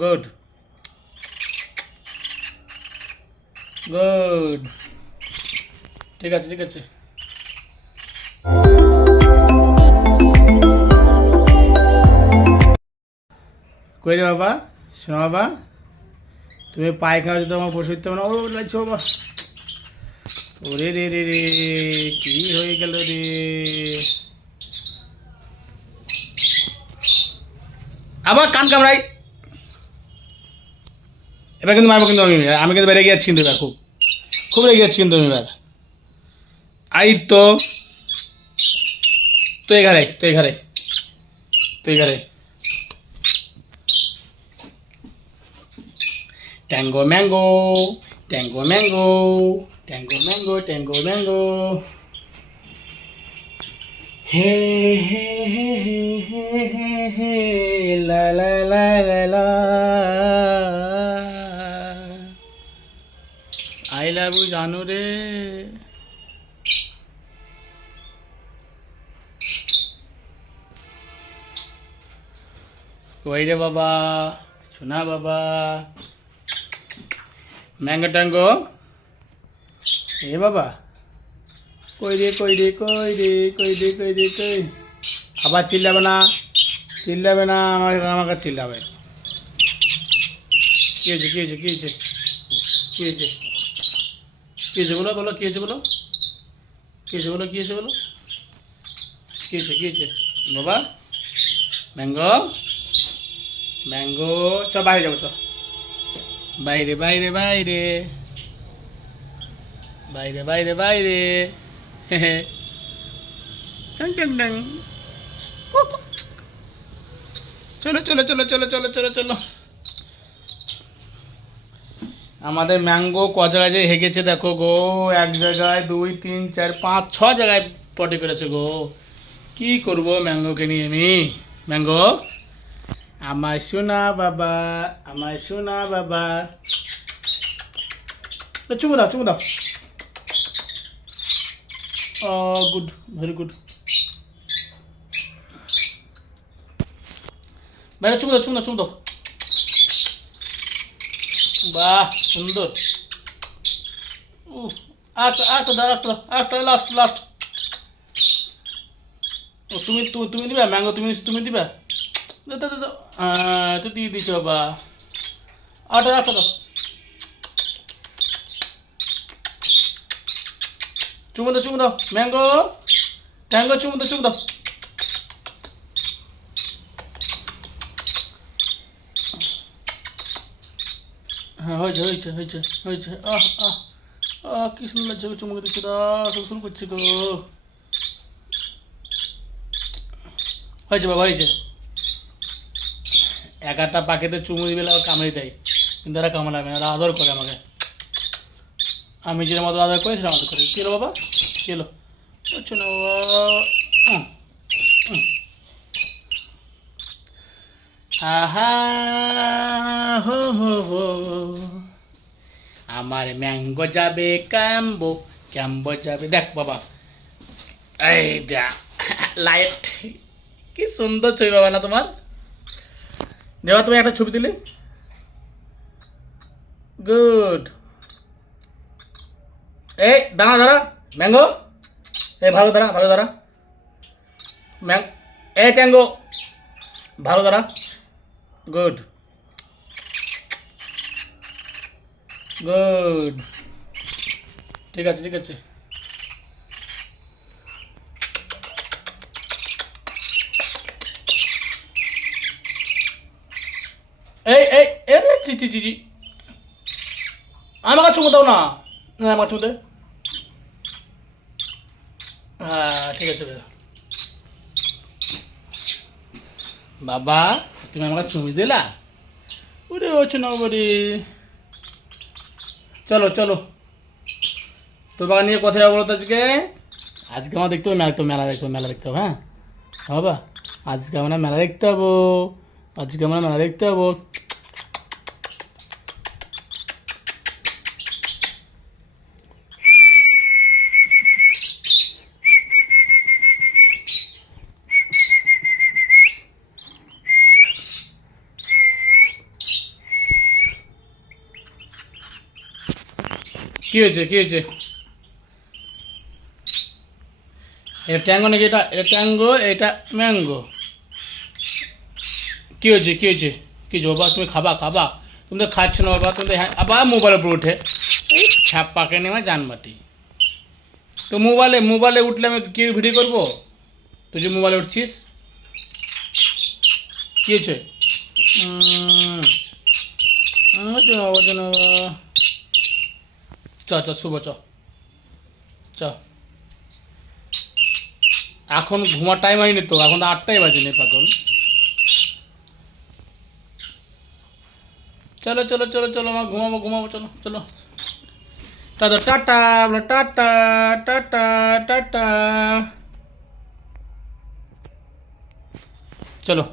Good good. ঠিক আছে ঠিক আছে। কই রে বাবা, শোনো বাবা, তুমি পায়খানা যদি আমার বসে দিতে না, ও লাগছো বাবা। ওরে রে রে রে, কি হয়ে গেল রে। আবার কান কামড়াই। এবার কিন্তু মারবো, কিন্তু আমি কিন্তু বেড়ে গিয়েছি, কিন্তু এবার খুব খুব রেগে যাচ্ছি কিন্তু আমি এবার। আই তো, তুই এখানে, তুই এখানে, তুই এখানে। Tango mango, tango mango, tango mango, tango mango. Hey hey hey hey hey hey, লা লা লা লা লা। আই লাভ ইউ জানু রে। কই রে বাবা, শোনা বাবা, ম্যাঙ্গো ট্যাঙ্গো। এ বাবা, কই রে কই রে কই রে কই রে কই রে কই। আবার চিল্লাবে না, চিল্লাবে না, আমাকে আমাকে চিল্লাবে। কি হয়েছে কি হয়েছে কি হয়েছে কি হয়েছে কি হয়েছে বলো বলো, কি হয়েছে বলো, কি হয়েছে বলো, কি হয়েছে বলো, কি হয়েছে কি হয়েছে বাবা। ম্যাঙ্গো ম্যাঙ্গো, চ বাইরে যাবো, চ বাইরে বাইরে বাইরে বাইরে বাইরে বাইরে। টং টং টং। চলো চলো চলো চলো চলো চলো চলো। আমাদের ম্যাঙ্গো ক জায়গায় যে হেগেছে দেখো গো। এক জায়গায়, দুই, তিন, চার, পাঁচ, ছ জায়গায় পটি করেছে গো। কি করব ম্যাঙ্গোকে নিয়ে আমি। ম্যাঙ্গো, আমার সোনা বাবা, আমার সোনা বাবা। চুমু দাও চুমু দাও। ও গুড, ভেরি গুড। বাইরে চুমু দাও চুমু দাও চুমু দাও। বাহ সুন্দর। আচ্ছা আচ্ছা দাও, একটা একটা, লাস্ট লাস্ট। ও তুমি তুমি তুমি দিবা ম্যাঙ্গো, তুমি তুমি দিবা। দাও দাও দাও। তো দিয়ে দিছো বা। আটা আটা দাও। চুমু দাও চুমু দাও ম্যাঙ্গো ট্যাঙ্গো, চুমু দাও চুমু দাও। হ্যাঁ হয়েছে হয়েছে হয়েছে হয়েছে। আহ আহ আহ, কি সুন্দর লাগছে গো, চুমুকে দিচ্ছে দাও, শুরু করছে গো। হয়েছে বাবা হয়েছে। এক একটা পাখিতে চুমু দিবে আর কামড়ে দেয়, কিন্তু এরা কামড়াবে না, এরা আদর করে আমাকে। আমি যেটা মতো আদর করি সেটা আদর করি। কি এলো বাবা, কি এলো, হচ্ছে না বাবা। উম, উম। আহা হো হো হো, আমার ম্যাঙ্গো যাবে ক্যাম্বো, ক্যাম্বো যাবে। দেখ বাবা, এই দেখ লাইট, কি সুন্দর ছবি বাবা না তোমার। দেবা তুমি একটা ছবি দিলে, গুড। এই দাঁড়া দাঁড়া ম্যাঙ্গো, এই ভালো দাঁড়া ভালো দাঁড়া। ম্যাং, এই ট্যাঙ্গো, ভালো দাঁড়া, গুড গুড। ঠিক আছে ঠিক আছে। এই এই এ রে, চি চি চি চি। আমাকে চুমু দাও না, না আমাকে চুমু দে। হ্যাঁ ঠিক আছে বাবা, তুমি আমাকে চুমি দিলা। ওরে হচ্ছে না বাড়ি। চলো চলো, তোমাকে নিয়ে কোথায় যাবো বলো তো আজকে। আজকে আমার দেখতে হবে মেলা, তো মেলা দেখতে হবে, মেলা দেখতে হবে। হ্যাঁ বাবা, আজকে আমরা মেলা দেখতে যাবো, আজকে আমরা মেলা দেখতে যাবো। কি হয়েছে কি হয়েছে? এটা ট্যাঙ্গো নাকি? এটা ট্যাঙ্গো, এটা ম্যাঙ্গো। কি হয়েছে কি হয়েছে কি হয়েছে বাবা? তুমি খাবা খাবা? তুমি তো খাচ্ছ না বাবা, তুমি তো আবার মোবাইলের উপর উঠে এই ছাপ্পাকে নেওয়া জানবাটি। তো মোবাইলে উঠলে আমি কি ভিডিও করবো? তুই যে মোবাইলে উঠছিস, কি হয়েছে? চ চ শুভ চ চ। এখন ঘুমার টাইম হয়নি তো, এখন তো 8টাই বাজেনি পাগল। চলো চলো চলো চলো, আমার ঘুমাবো ঘুমাবো, চলো চলো। Tata tata, tata tata tata. চলো।